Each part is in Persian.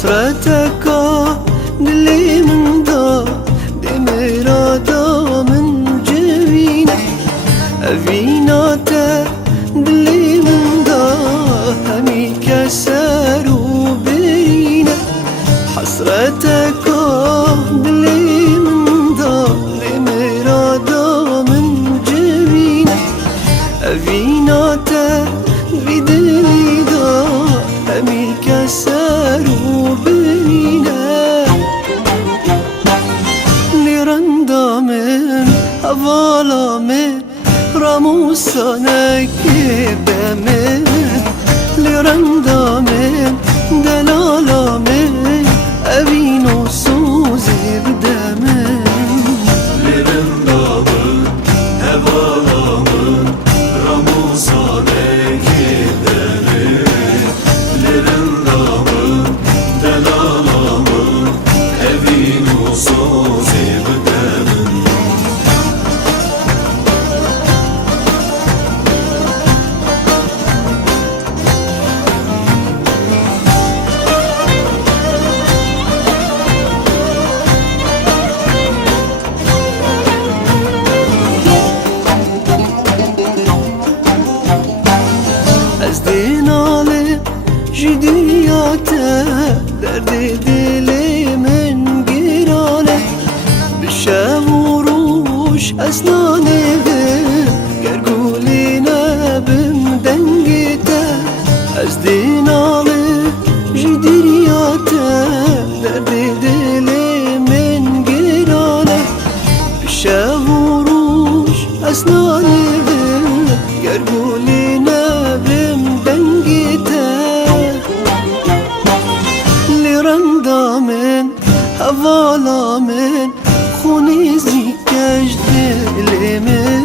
حسرتك دلي من دا دمرادا من جبينه أفيناته دلي من دا همي كسر وبرينه حسرتك دلي من دا دمرادا من جبينه أفيناته بدلي دا همي كسر وبرينه لرندا من هوالا من راموسانه كده من لرندا من دلالا من أبينو سوزي بدمن لرندا من هوالا من راموسانه كده من لرندا من دلالا من أبينو سوزي بدمن از دیناله جدیاته درد دل من گیرانه بشه وروش اسنانه گرگولینه بم دنگیته از دیناله جدیاته درد دل من گیرانه بشه وروش اسنانه گرگولینه من هوالا من خوني زيكاش دل من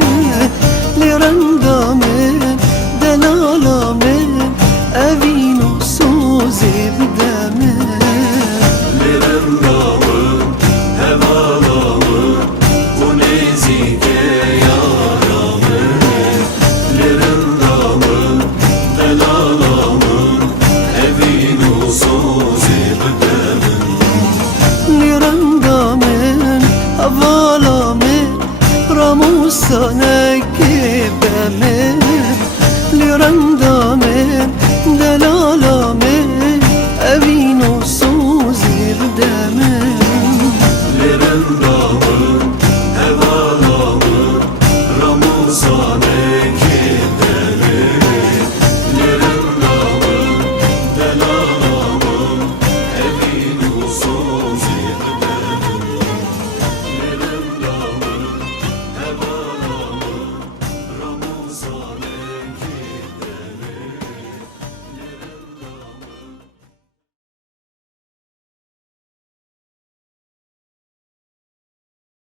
لرندا من دلالا من أبينو سوزي بدمن لرندا من هوالا من خوني زيكايا من لرندا من دلالا من أبينو سوزي بدمن لرندا من هوالا من راموسانه